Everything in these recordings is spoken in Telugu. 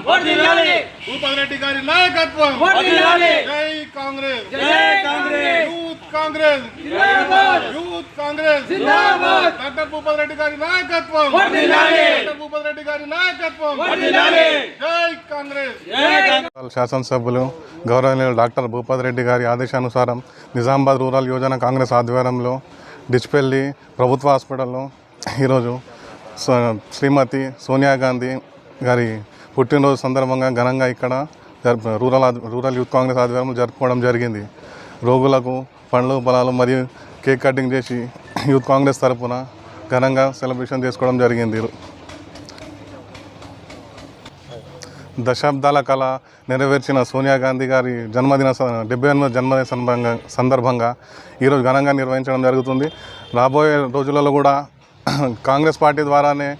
భూపతి రెడ్డి గారి నాయకత్వం జై Congress youth Congress youth Congress doctor Bhupathi Reddy గారి నాయకత్వం డాక్టర్ భూపతి రెడ్డి గారి నాయకత్వం జై కాంగ్రెస్ శాసనసభ్యులు గౌరవనీయులు డాక్టర్ భూపతి రెడ్డి గారి ఆదేశానుసారం నిజామాబాద్ రూరల్ యోజన కాంగ్రెస్ ఆధ్వర్యంలో డిచ్పల్లి ప్రభుత్వ హాస్పిటల్లో ఈరోజు శ్రీమతి సోనియా గాంధీ గారి పుట్టినరోజు సందర్భంగా ఘనంగా ఇక్కడ రూరల్ యూత్ కాంగ్రెస్ ఆధ్వర్యంలో జరుపుకోవడం జరిగింది. రోగులకు పండ్లు పొలాలు మరియు కేక్ కటింగ్ చేసి యూత్ కాంగ్రెస్ తరఫున ఘనంగా సెలబ్రేషన్ చేసుకోవడం జరిగింది. దశాబ్దాల కళ నెరవేర్చిన సోనియా గాంధీ గారి 78వ జన్మదిన సందర్భంగా ఈరోజు ఘనంగా నిర్వహించడం జరుగుతుంది. రాబోయే రోజులలో కూడా కాంగ్రెస్ పార్టీ ద్వారానే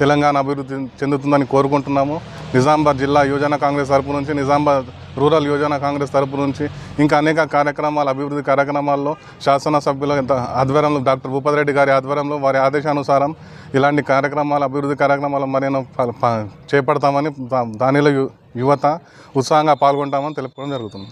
తెలంగాణ అభివృద్ధి చెందుతుందని కోరుకుంటున్నాము. నిజామాబాద్ జిల్లా యోజన కాంగ్రెస్ తరపు నుంచి, నిజామాబాద్ రూరల్ యోజన కాంగ్రెస్ తరపు నుంచి ఇంకా అనేక కార్యక్రమాలు, అభివృద్ధి కార్యక్రమాల్లో శాసనసభ్యుల ఆధ్వర్యంలో డాక్టర్ భూపతి రెడ్డి గారి ఆధ్వర్యంలో వారి ఆదేశానుసారం ఇలాంటి కార్యక్రమాలు, అభివృద్ధి కార్యక్రమాలు మరెన్నో చేపడతామని, దానిలో యువత ఉత్సాహంగా పాల్గొంటామని తెలుపుకోవడం జరుగుతుంది.